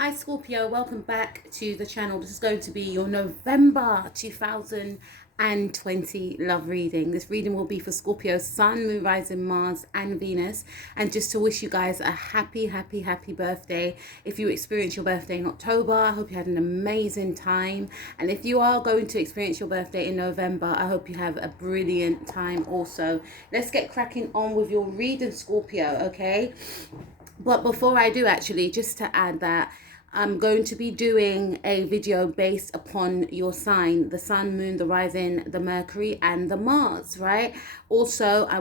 Hi Scorpio, welcome back to the channel. This is going to be your November 2020 love reading. This reading will be for Scorpio, Sun, Moon, Rising, Mars and Venus. And just to wish you guys a happy birthday. If you experience your birthday in October, I hope you had an amazing time. And if you are going to experience your birthday in November, I hope you have a brilliant time also. Let's get cracking on with your reading, Scorpio, okay? But before I do, actually, just to add that I'm going to be doing a video based upon your sign, the sun, moon, the rising, the Mercury and the Mars, right? Also, I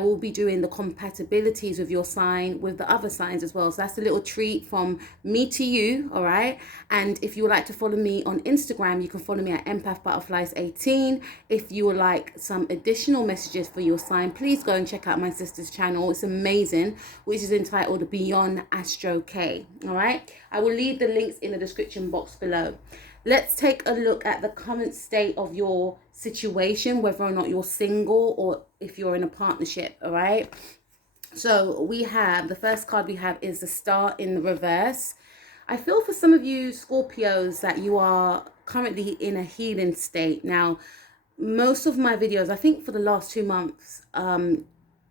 will be doing the compatibilities with your sign with the other signs as well. So that's a little treat from me to you, all right? And if you would like to follow me on Instagram, you can follow me at empathbutterflies18. If you would like some additional messages for your sign, please go and check out my sister's channel. It's amazing, which is entitled Beyond Astro K, all right? I will leave the links in the description box below. Let's take a look at the current state of your situation, whether or not you're single or if you're in a partnership, all right? So we have, the first card we have is the Star in the reverse. I feel for some of you Scorpios that you are currently in a healing state. Now, most of my videos, I think for the last 2 months,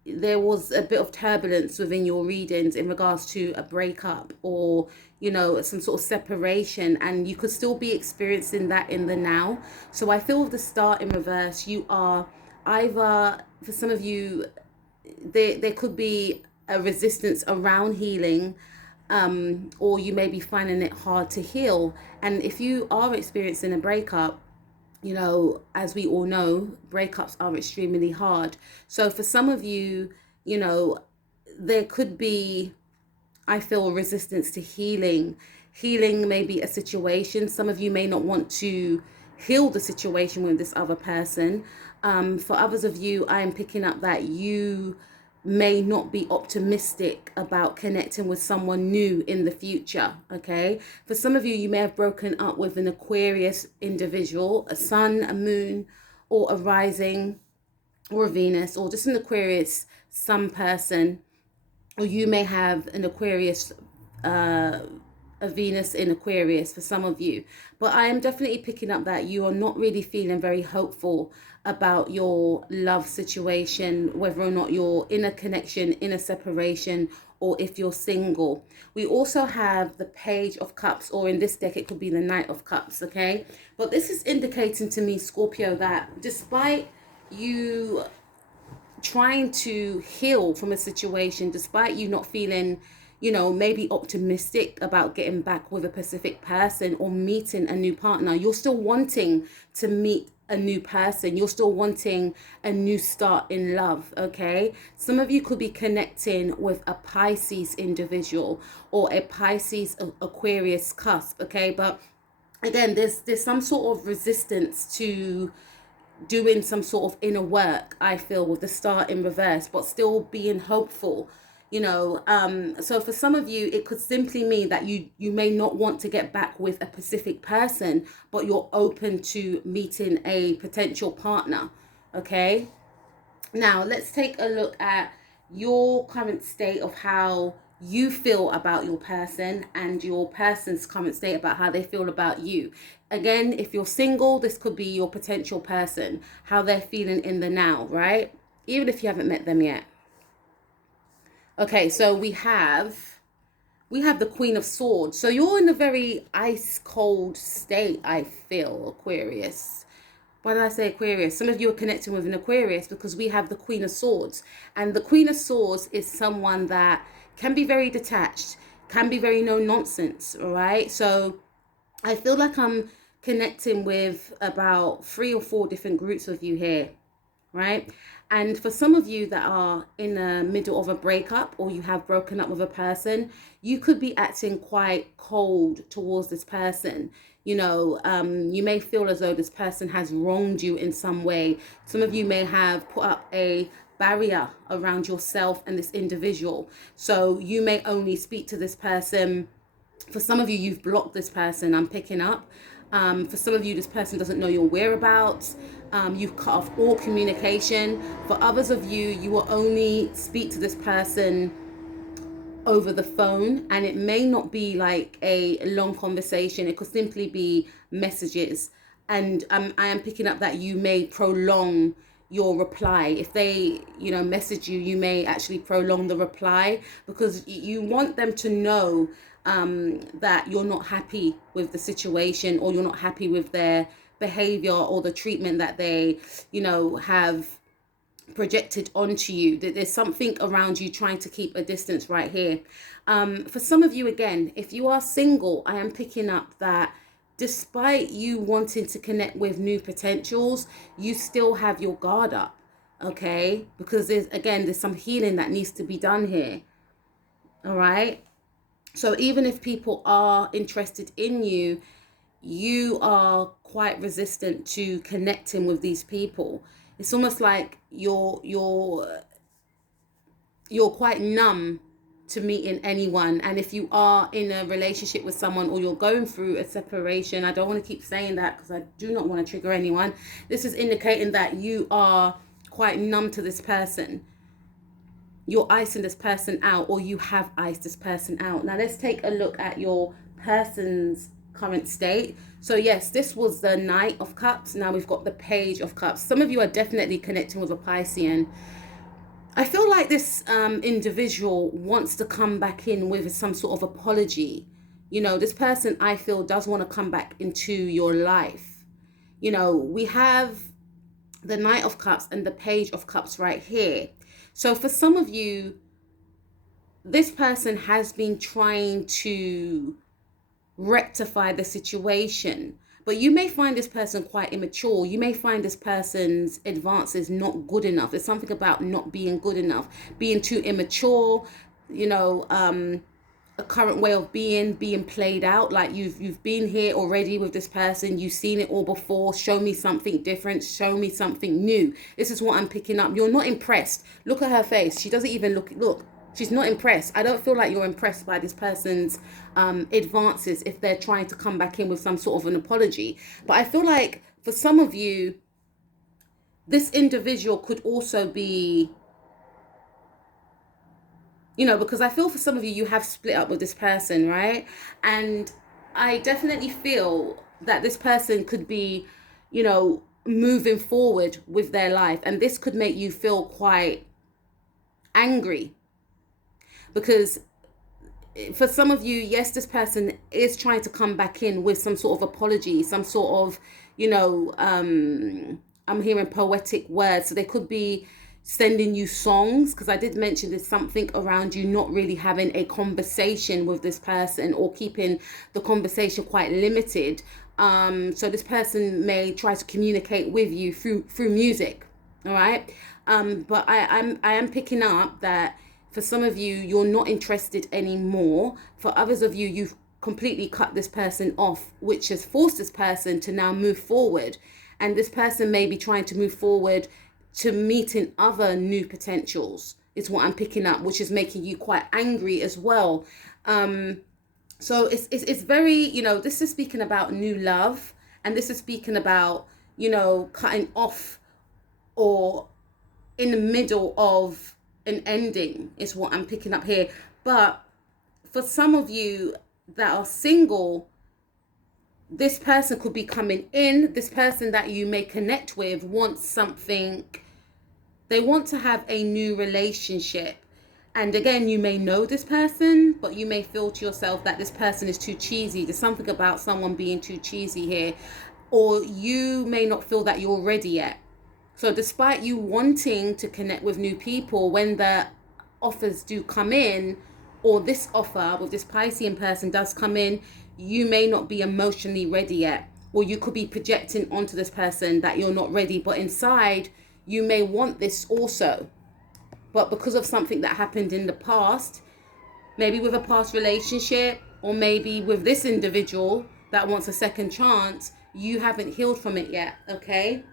there was a bit of turbulence within your readings in regards to a breakup or, you know, some sort of separation, and you could still be experiencing that in the now. So I feel with the Star in reverse, you are either, for some of you, there could be a resistance around healing, or you may be finding it hard to heal. And if you are experiencing a breakup, you know, as we all know, breakups are extremely hard. So for some of you, you know, there could be, I feel, resistance to healing. Healing may be a situation. Some of you may not want to heal the situation with this other person. For others of you, I am picking up that you may not be optimistic about connecting with someone new in the future, okay? For some of you, you may have broken up with an Aquarius individual, a sun, a moon, or a rising, or a Venus, or just an Aquarius sun person, or you may have an Aquarius, a Venus in Aquarius for some of you. But I am definitely picking up that you are not really feeling very hopeful about your love situation, whether or not you're in a connection, in a separation, or if you're single. We also have the Page of Cups, or in this deck it could be the Knight of Cups, okay? But this is indicating to me, Scorpio, that despite you trying to heal from a situation, despite you not feeling, you know, maybe optimistic about getting back with a specific person or meeting a new partner, you're still wanting to meet a new person. You're still wanting a new start in love, okay? Some of you could be connecting with a Pisces individual or a Pisces Aquarius cusp, okay? But again, there's some sort of resistance to doing some sort of inner work, I feel, with the Star in reverse, but still being hopeful, you know. So for some of you, it could simply mean that you may not want to get back with a specific person, but you're open to meeting a potential partner, okay? Now let's take a look at your current state of how you feel about your person and your person's current state about how they feel about you. Again, if you're single, this could be your potential person, how they're feeling in the now, right? Even if you haven't met them yet. Okay, so we have the Queen of Swords. So you're in a very ice cold state, I feel, Aquarius. Why did I say Aquarius? Some of you are connecting with an Aquarius because we have the Queen of Swords. And the Queen of Swords is someone that can be very detached, can be very no nonsense, all right? So I feel like I'm connecting with about 3 or 4 different groups of you here, right? And for some of you that are in the middle of a breakup or you have broken up with a person, you could be acting quite cold towards this person. You know, you may feel as though this person has wronged you in some way. Some of you may have put up a barrier around yourself and this individual. So you may only speak to this person. For some of you, you've blocked this person, I'm picking up. For some of you, this person doesn't know your whereabouts. You've cut off all communication. For others of you, you will only speak to this person over the phone, and it may not be like a long conversation. It could simply be messages, and I am picking up that you may prolong your reply. If they, you know, message you, you may actually prolong the reply because you want them to know that you're not happy with the situation, or you're not happy with their behavior or the treatment that they, you know, have projected onto you. That there's something around you trying to keep a distance right here. For some of you, again, if you are single, I am picking up that despite you wanting to connect with new potentials, you still have your guard up, okay? Because there's some healing that needs to be done here, all right? So even if people are interested in you, you are quite resistant to connecting with these people. It's almost like you're quite numb to meeting anyone. And if you are in a relationship with someone, or you're going through a separation, I don't want to keep saying that because I do not want to trigger anyone. This is indicating that you are quite numb to this person. You're icing this person out, or you have iced this person out. Now let's take a look at your person's current state. So yes, this was the Knight of Cups. Now we've got the Page of Cups. Some of you are definitely connecting with a Piscean. I feel like this individual wants to come back in with some sort of apology. You know, this person, I feel, does want to come back into your life. You know, we have the Knight of Cups and the Page of Cups right here. So for some of you, this person has been trying to rectify the situation, but you may find this person quite immature. You may find this person's advances not good enough. There's something about not being good enough, being too immature, you know, a current way of being played out. Like you've been here already with this person, you've seen it all before. Show me something different, show me something new. This is what I'm picking up. You're not impressed. Look at her face. She doesn't even look, she's not impressed. I don't feel like you're impressed by this person's advances if they're trying to come back in with some sort of an apology. But I feel like for some of you, this individual could also be, you know, because I feel for some of you, you have split up with this person, right? And I definitely feel that this person could be, you know, moving forward with their life. And this could make you feel quite angry. Because for some of you, yes, this person is trying to come back in with some sort of apology, some sort of, you know, I'm hearing poetic words. So they could be sending you songs, because I did mention there's something around you not really having a conversation with this person, or keeping the conversation quite limited. So this person may try to communicate with you through music, all right? But I am picking up that for some of you, you're not interested anymore. For others of you, you've completely cut this person off, which has forced this person to now move forward. And this person may be trying to move forward to meeting other new potentials, is what I'm picking up, which is making you quite angry as well. So it's very, you know, this is speaking about new love, and this is speaking about, you know, cutting off or in the middle of an ending, is what I'm picking up here. But for some of you that are single, this person could be coming in. This person that you may connect with wants something. They want to have a new relationship. And again, you may know this person, but you may feel to yourself that this person is too cheesy. There's something about someone being too cheesy here. Or you may not feel that you're ready yet. So despite you wanting to connect with new people, when the offers do come in, or this offer with this Piscean person does come in, you may not be emotionally ready yet. Or you could be projecting onto this person that you're not ready, but inside you may want this also. But because of something that happened in the past, maybe with a past relationship, or maybe with this individual that wants a second chance, you haven't healed from it yet, okay?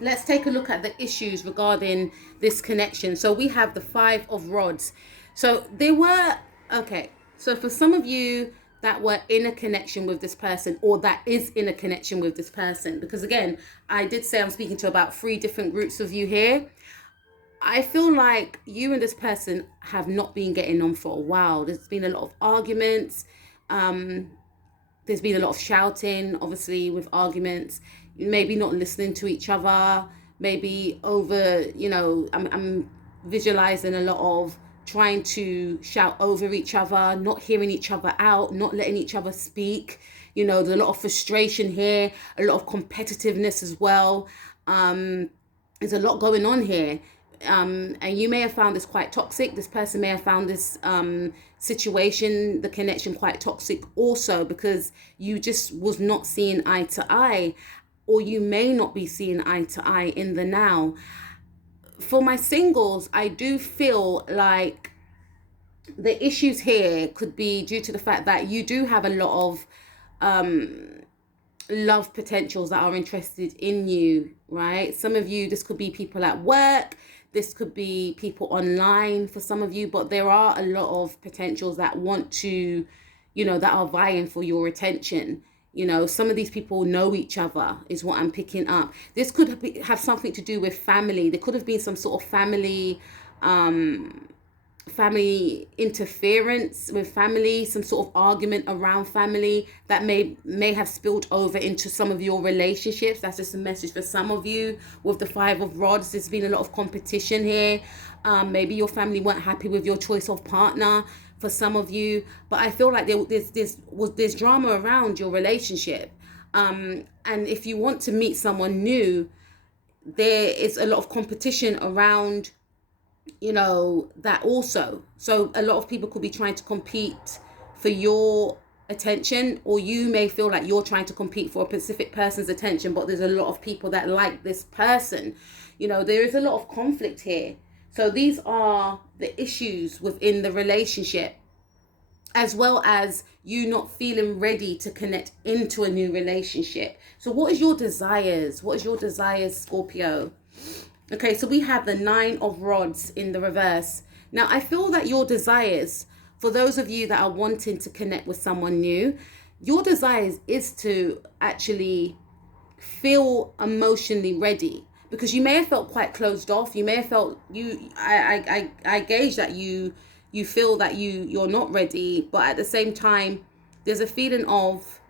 Let's take a look at the issues regarding this connection. So we have the 5 of Rods. So they were, okay, so for some of you that were in a connection with this person, or that is in a connection with this person, because again, I did say I'm speaking to about 3 different groups of you here. I feel like you and this person have not been getting on for a while. There's been a lot of arguments. Um, there's been a lot of shouting, obviously, with arguments. Maybe not listening to each other. Maybe over, I'm visualizing a lot of trying to shout over each other, not hearing each other out, not letting each other speak. There's a lot of frustration here, a lot of competitiveness as well. There's a lot going on here. And you may have found this quite toxic. This person may have found this situation, the connection, quite toxic also, because you just was not seeing eye to eye, or you may not be seeing eye to eye in the now. For my singles, I do feel like the issues here could be due to the fact that you do have a lot of love potentials that are interested in you, right? Some of you, this could be people at work, this could be people online for some of you, but there are a lot of potentials that want to, that are vying for your attention. Some of these people know each other, is what I'm picking up. This could have something to do with family. There could have been some sort of family interference with family, some sort of argument around family that may have spilled over into some of your relationships. That's just a message for some of you. With the Five of Rods, there's been a lot of competition here. Maybe your family weren't happy with your choice of partner for some of you, but I feel like there's drama around your relationship. And if you want to meet someone new, there is a lot of competition around that also. So a lot of people could be trying to compete for your attention, or you may feel like you're trying to compete for a specific person's attention, but there's a lot of people that like this person. There is a lot of conflict here. So these are the issues within the relationship, as well as you not feeling ready to connect into a new relationship. So what is your desires? What is your desires, Scorpio? Okay, so we have the Nine of Rods in the reverse. Now, I feel that your desires, for those of you that are wanting to connect with someone new, your desires is to actually feel emotionally ready, because you may have felt quite closed off. You may have felt I gauge that you feel that you're not ready, but at the same time, there's a feeling of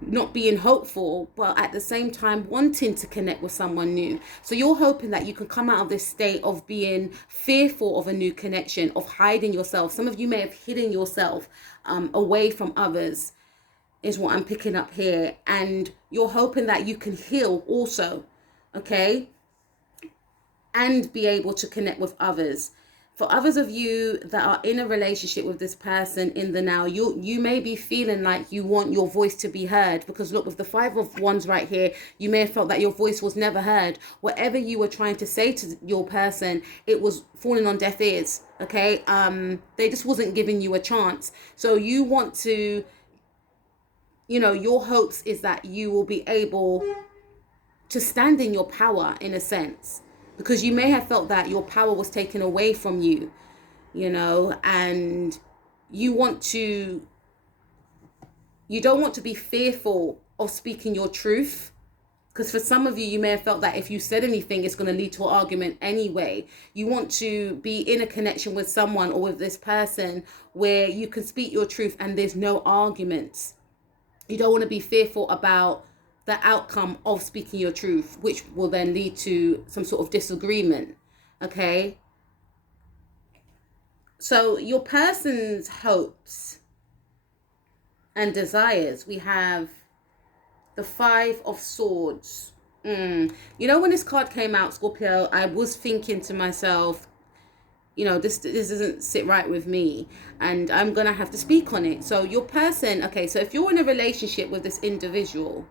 not being hopeful, but at the same time wanting to connect with someone new. So you're hoping that you can come out of this state of being fearful of a new connection, of hiding yourself. Some of you may have hidden yourself away from others, is what I'm picking up here. And you're hoping that you can heal also, okay, and be able to connect with others. For others of you that are in a relationship with this person in the now, you may be feeling like you want your voice to be heard, because look, with the Five of Wands right here, you may have felt that your voice was never heard. Whatever you were trying to say to your person, it was falling on deaf ears, okay? They just wasn't giving you a chance. So you want to, your hopes is that you will be able to stand in your power, in a sense, because you may have felt that your power was taken away from you, and you don't want to be fearful of speaking your truth, because for some of you, you may have felt that if you said anything, it's going to lead to an argument anyway. You want to be in a connection with someone or with this person where you can speak your truth and there's no arguments. You don't want to be fearful about the outcome of speaking your truth, which will then lead to some sort of disagreement, okay? So your person's hopes and desires, we have the Five of Swords. When this card came out, Scorpio, I was thinking to myself, this doesn't sit right with me, and I'm gonna have to speak on it. So your person, okay, so if you're in a relationship with this individual,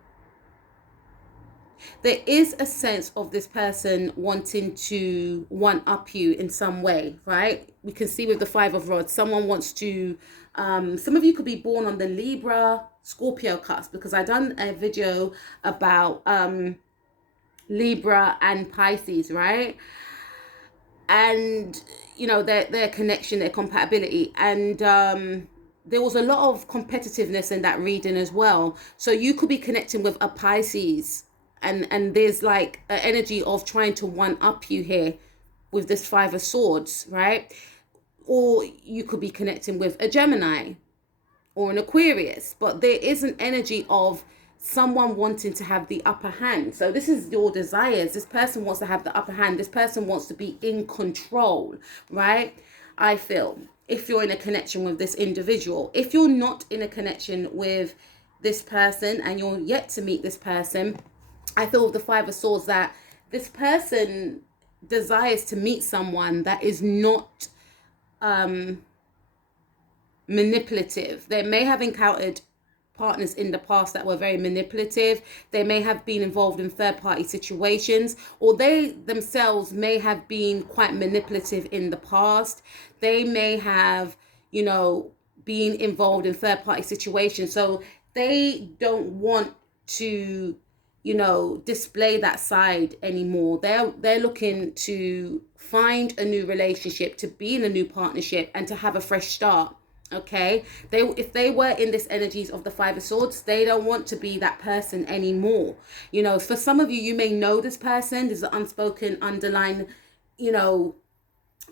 there is a sense of this person wanting to one-up you in some way, right? We can see with the Five of Rods, someone wants to, some of you could be born on the Libra, Scorpio cusp, because I done a video about Libra and Pisces, right? And, their connection, their compatibility. And there was a lot of competitiveness in that reading as well. So you could be connecting with a Pisces, and there's like an energy of trying to one up you here, with this Five of Swords, right? Or you could be connecting with a Gemini or an Aquarius, but there is an energy of someone wanting to have the upper hand. So this is your desires. This person wants to have the upper hand. This person wants to be in control, right? I feel if you're in a connection with this individual. If you're not in a connection with this person and you're yet to meet this person, I feel with the Five of Swords that this person desires to meet someone that is not manipulative. They may have encountered partners in the past that were very manipulative. They may have been involved in third-party situations, or they themselves may have been quite manipulative in the past. They may have, been involved in third-party situations. So they don't want to, display that side anymore. They're looking to find a new relationship, to be in a new partnership, and to have a fresh start. Okay, if they were in this energies of the Five of Swords, they don't want to be that person anymore. For some of you, you may know this person. There's an unspoken underlying,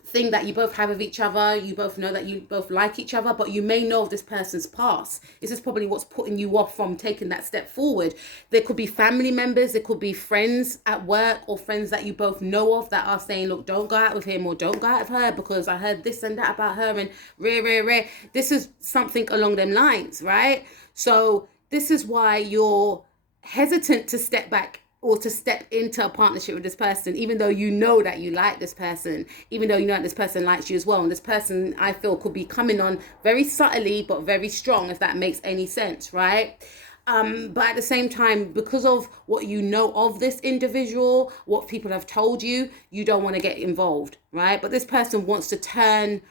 thing that you both have with each other. You both know that you both like each other, but you may know of this person's past. This is probably what's putting you off from taking that step forward. There could be family members, there could be friends at work, or friends that you both know of that are saying, look, don't go out with him or don't go out with her because I heard this and that about her and rare. This is something along them lines, right? So this is why you're hesitant to step back or to step into a partnership with this person, even though you know that you like this person, even though you know that this person likes you as well. And this person, I feel, could be coming on very subtly, but very strong, if that makes any sense, right? But at the same time, because of what you know of this individual, what people have told you, you don't want to get involved, right? But this person wants to turn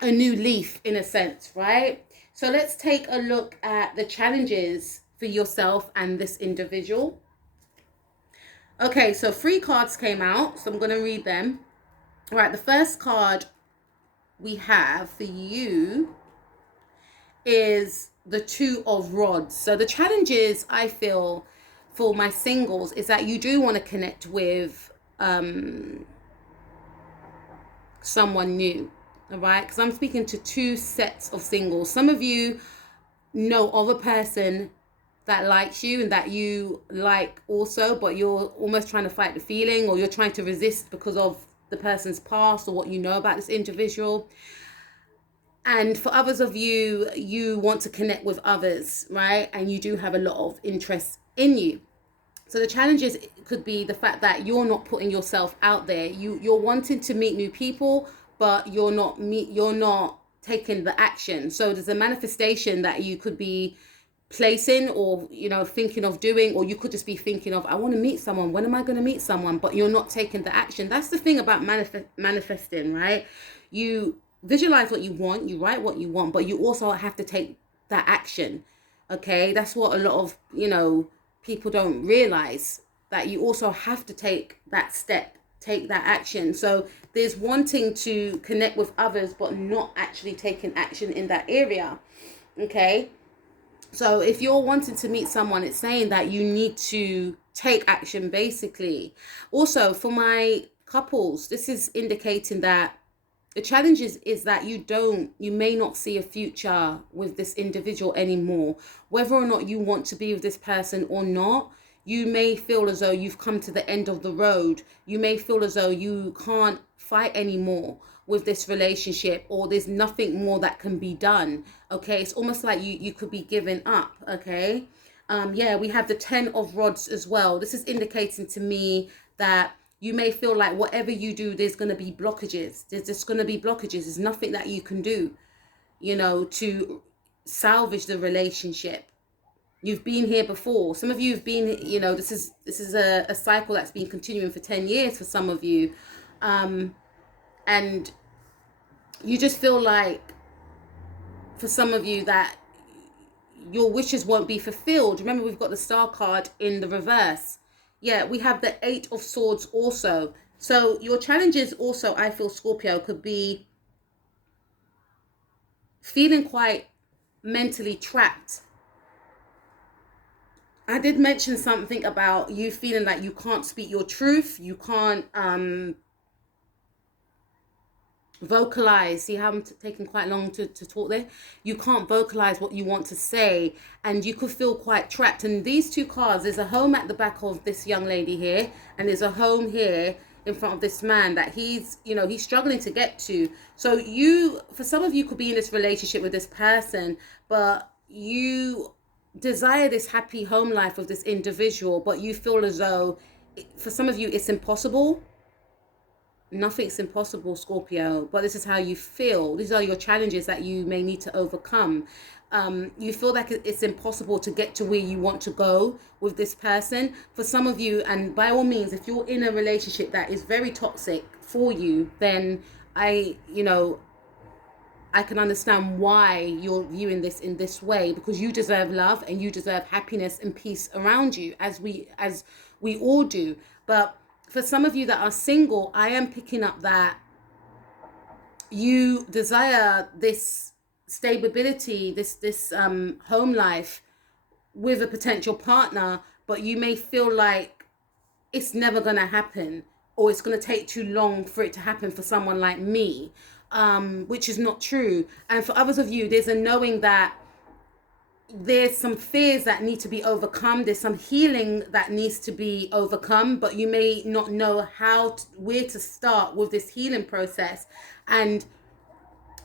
a new leaf, in a sense, right? So let's take a look at the challenges for yourself and this individual. Okay, so 3 cards came out, so I'm going to read them. All right, the first card we have for you is the Two of Rods. So the challenges, I feel, for my singles is that you do want to connect with someone new, all right? Because I'm speaking to 2 sets of singles. Some of you know of a person that likes you and that you like also, but you're almost trying to fight the feeling, or you're trying to resist because of the person's past or what you know about this individual. And for others of you, you want to connect with others, right? And you do have a lot of interest in you. So the challenges could be the fact that you're not putting yourself out there. You're wanting to meet new people, but you're not taking the action. So there's a manifestation that you could be placing or thinking of doing, or you could just be thinking of, I want to meet someone, when am I going to meet someone, but you're not taking the action. That's the thing about manifesting, right? You visualize what you want, you write what you want, but you also have to take that action. Okay, that's what a lot of people don't realize, that you also have to take that step, take that action. So there's wanting to connect with others but not actually taking action in that area. Okay, so if you're wanting to meet someone, it's saying that you need to take action, basically. Also, for my couples, this is indicating that the challenge is that you may not see a future with this individual anymore. Whether or not you want to be with this person or not, you may feel as though you've come to the end of the road. You may feel as though you can't fight anymore with this relationship, or there's nothing more that can be done. Okay, it's almost like you could be giving up. Okay, we have the 10 of Rods as well. This is indicating to me that you may feel like whatever you do, there's going to be blockages. There's just going to be blockages. There's nothing that you can do, to salvage the relationship. You've been here before. Some of you have been, this is a cycle that's been continuing for 10 years for some of you. And you just feel like, for some of you, that your wishes won't be fulfilled. Remember, we've got the Star card in the reverse. Yeah, we have the 8 of Swords also. So your challenges also, I feel, Scorpio, could be feeling quite mentally trapped. I did mention something about you feeling like you can't speak your truth. You can't vocalize. See how I'm taking quite long to talk there? You can't vocalize what you want to say, and you could feel quite trapped. And these two cards, there's a home at the back of this young lady here, and there's a home here in front of this man that he's, you know, he's struggling to get to. So you, for some of you, could be in this relationship with this person, but you desire this happy home life with this individual, but you feel as though, for some of you, it's impossible. Nothing's impossible, Scorpio, but this is how you feel. These are your challenges that you may need to overcome. You feel like it's impossible to get to where you want to go with this person. For some of you, and by all means, if you're in a relationship that is very toxic for you, then I can understand why you're viewing this in this way, because you deserve love and you deserve happiness and peace around you, as we all do. But for some of you that are single, I am picking up that you desire this stability, this home life with a potential partner, but you may feel like it's never going to happen, or it's going to take too long for it to happen for someone like me, which is not true. And for others of you, there's a knowing that there's some fears that need to be overcome. There's some healing that needs to be overcome, but you may not know where to start with this healing process. And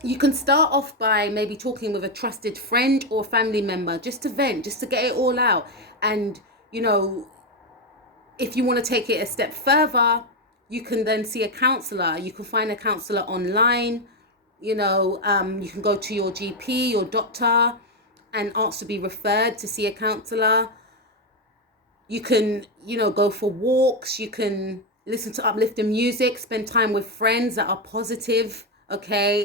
you can start off by maybe talking with a trusted friend or family member, just to vent, just to get it all out. And, you know, if you want to take it a step further, you can then see a counselor. You can find a counselor online. You know, you can go to your GP, your doctor, and ask to be referred to see a counselor. You can, you know, go for walks. You can listen to uplifting music, spend time with friends that are positive. Okay.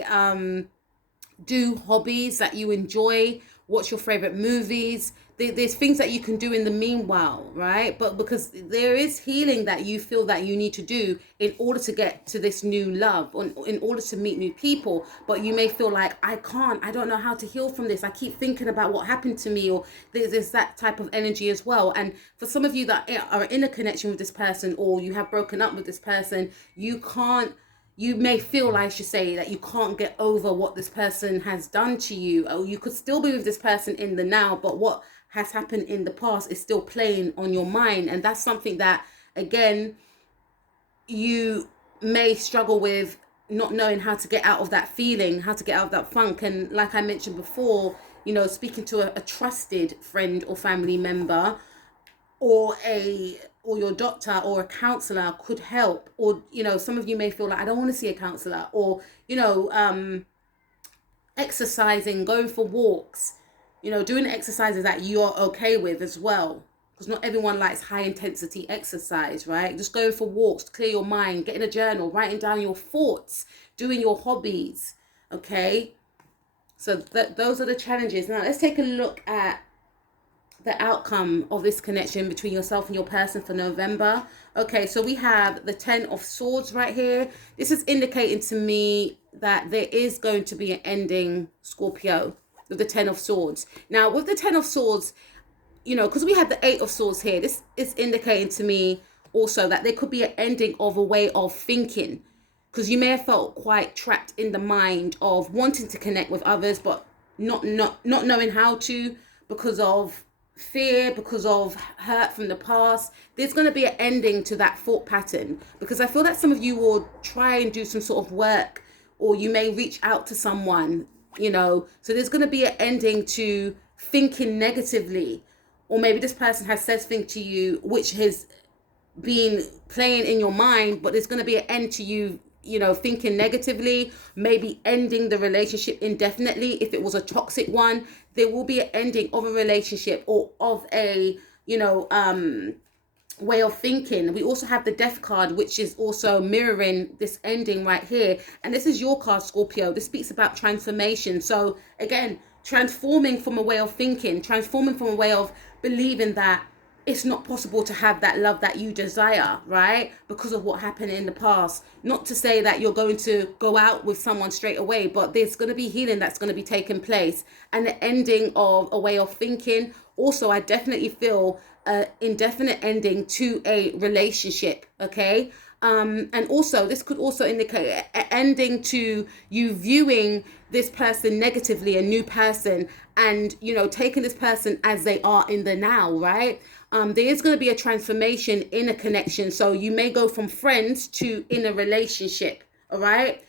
Do hobbies that you enjoy. Watch your favorite movies. There's things that you can do in the meanwhile, right? But because there is healing that you feel that you need to do in order to get to this new love, or in order to meet new people. But you may feel like, I don't know how to heal from this. I keep thinking about what happened to me, or there's that type of energy as well. And for some of you that are in a connection with this person, or you have broken up with this person, you may feel, I should say, that you can't get over what this person has done to you. Or you could still be with this person in the now, but what has happened in the past is still playing on your mind. And that's something that, again, you may struggle with, not knowing how to get out of that feeling, how to get out of that funk. And like I mentioned before, you know, speaking to a trusted friend or family member, or your doctor or a counselor could help. Or, you know, some of you may feel like, I don't want to see a counselor. Or, you know, exercising, going for walks, you know, doing exercises that you're okay with as well, because not everyone likes high intensity exercise, right? Just going for walks to clear your mind, getting a journal, writing down your thoughts, doing your hobbies. Okay, so those are the challenges. Now let's take a look at the outcome of this connection between yourself and your person for November. Okay, so we have the 10 of Swords right here. This is indicating to me that there is going to be an ending, Scorpio, with the 10 of Swords. Now, with the 10 of Swords, you know, because we have the 8 of Swords here, this is indicating to me also that there could be an ending of a way of thinking, because you may have felt quite trapped in the mind of wanting to connect with others, but not knowing how to, because of fear, because of hurt from the past. There's going to be an ending to that thought pattern, because I feel that some of you will try and do some sort of work, or you may reach out to someone, you know, so there's going to be an ending to thinking negatively. Or maybe this person has said something to you which has been playing in your mind, but there's going to be an end to you, you know, thinking negatively, maybe ending the relationship indefinitely. If it was a toxic one, there will be an ending of a relationship, or of a, you know, way of thinking. We also have the Death card, which is also mirroring this ending right here. And this is your card, Scorpio. This speaks about transformation. So again, transforming from a way of thinking, transforming from a way of believing that it's not possible to have that love that you desire, right? Because of what happened in the past. Not to say that you're going to go out with someone straight away, but there's going to be healing that's going to be taking place. And the ending of a way of thinking. Also, I definitely feel an indefinite ending to a relationship, okay? And also, this could also indicate ending to you viewing this person negatively, a new person, and, you know, taking this person as they are in the now, right? There is going to be a transformation in a connection. So you may go from friends to in a relationship, all right?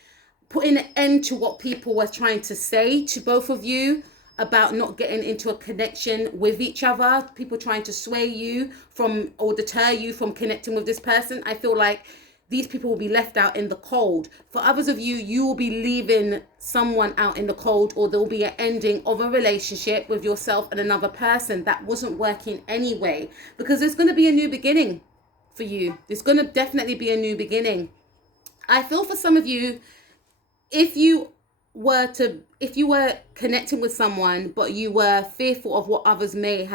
Putting an end to what people were trying to say to both of you about not getting into a connection with each other, people trying to sway you from or deter you from connecting with this person. I feel like these people will be left out in the cold. For others of you, you will be leaving someone out in the cold, or there will be an ending of a relationship with yourself and another person that wasn't working anyway, because there's going to be a new beginning for you. There's going to definitely be a new beginning. I feel for some of you, if you were connecting with someone, but you were fearful of what others may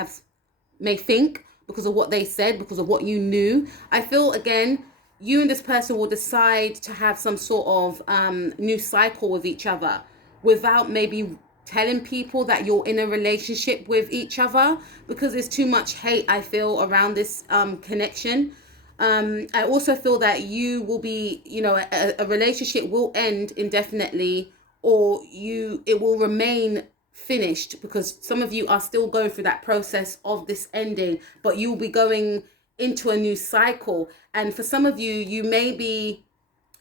think because of what they said, because of what you knew, I feel again, you and this person will decide to have some sort of new cycle with each other without maybe telling people that you're in a relationship with each other, because there's too much hate, I feel, around this connection. I also feel that you will be, you know, a relationship will end indefinitely, or it will remain finished, because some of you are still going through that process of this ending, but you will be going into a new cycle. And for some of you, you may be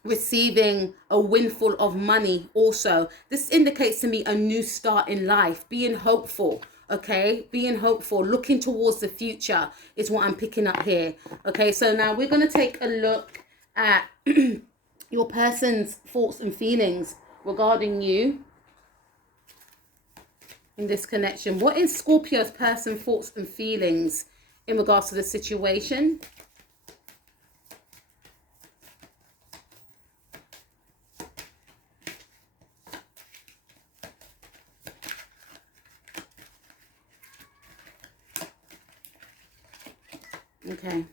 receiving a windfall of money also. This indicates to me a new start in life, being hopeful. Okay, being hopeful, looking towards the future is what I'm picking up here. Okay, so now we're going to take a look at your person's thoughts and feelings regarding you in this connection. What is Scorpio's person thoughts and feelings in regards to the situation? Okay.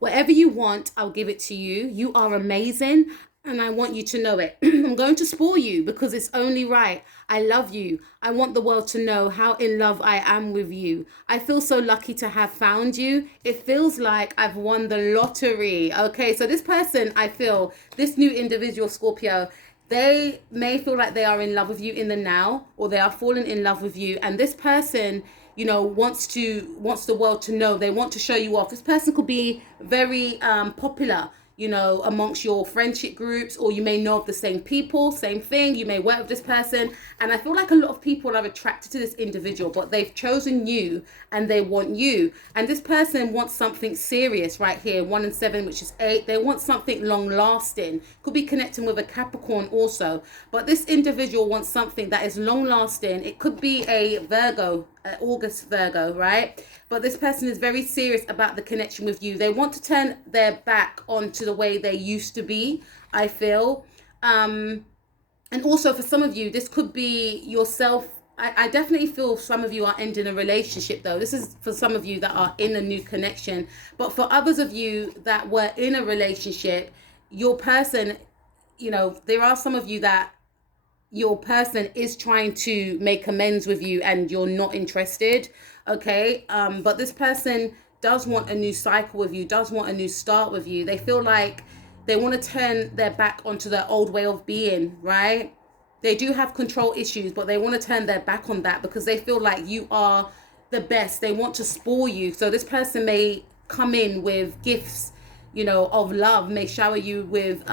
Whatever you want, I'll give it to you. You are amazing, and I want you to know it. I'm going to spoil you because it's only right. I love you. I want the world to know how in love I am with you. I feel so lucky to have found you. It feels like I've won the lottery. Okay, so this person, I feel, this new individual, Scorpio, they may feel like they are in love with you in the now, or they are falling in love with you. And this person, you know, wants the world to know. They want to show you off. This person could be very popular, you know, amongst your friendship groups, or you may know of the same people, same thing. You may work with this person. And I feel like a lot of people are attracted to this individual, but they've chosen you and they want you. And this person wants something serious right here. 1 and 7, which is 8. They want something long lasting. Could be connecting with a Capricorn also. But this individual wants something that is long lasting. It could be a Virgo, August Virgo, right? But this person is very serious about the connection with you. They want to turn their back onto the way they used to be, I feel. And also for some of you, this could be yourself. I definitely feel some of you are ending a relationship though. This is for some of you that are in a new connection. But for others of you that were in a relationship, your person, you know, there are some of you that your person is trying to make amends with you and you're not interested. Okay, but this person does want a new cycle with you, does want a new start with you. They feel like they want to turn their back onto their old way of being, right? They do have control issues, but they want to turn their back on that because they feel like you are the best. They want to spoil you. So this person may come in with gifts, you know, of love, may shower you with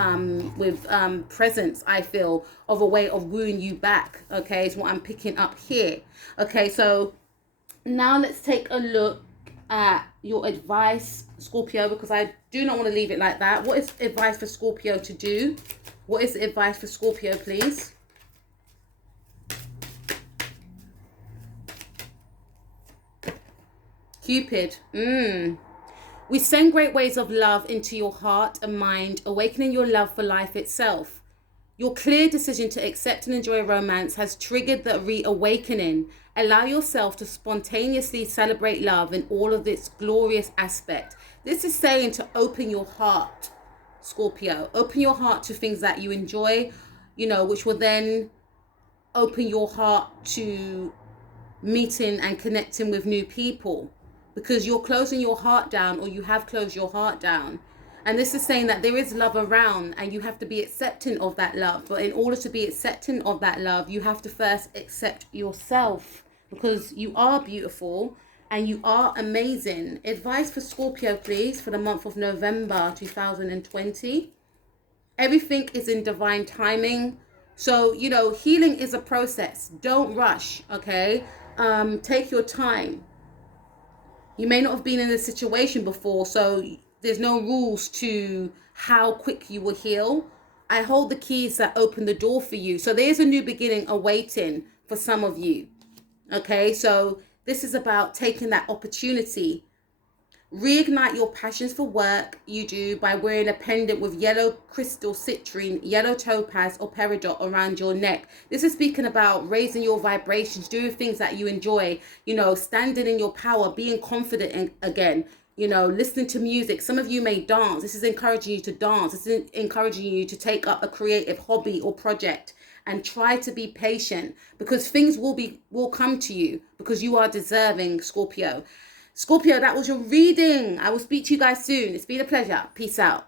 presents, I feel, of a way of wooing you back. Okay, is what I'm picking up here. Okay, so now let's take a look at your advice, Scorpio, because I do not want to leave it like that. What is advice for Scorpio to do? What is the advice for Scorpio, please? Cupid. We send great waves of love into your heart and mind, awakening your love for life itself. Your clear decision to accept and enjoy romance has triggered the reawakening. Allow yourself to spontaneously celebrate love in all of its glorious aspect. This is saying to open your heart, Scorpio. Open your heart to things that you enjoy, you know, which will then open your heart to meeting and connecting with new people, because you're closing your heart down, or you have closed your heart down. And this is saying that there is love around and you have to be accepting of that love. But in order to be accepting of that love, you have to first accept yourself, because you are beautiful and you are amazing. Advice for Scorpio, please, for the month of November 2020. Everything is in divine timing. So, you know, healing is a process. Don't rush, okay? Take your time. You may not have been in this situation before, so there's no rules to how quick you will heal. I hold the keys that open the door for you. So there's a new beginning awaiting for some of you. Okay, so this is about taking that opportunity. Reignite your passions for work you do by wearing a pendant with yellow crystal citrine, yellow topaz or peridot around your neck. This is speaking about raising your vibrations, doing things that you enjoy, you know, standing in your power, being confident again, you know, listening to music. Some of you may dance. This is encouraging you to dance. This is encouraging you to take up a creative hobby or project, and try to be patient, because things will come to you, because you are deserving, Scorpio. Scorpio, that was your reading. I will speak to you guys soon. It's been a pleasure. Peace out.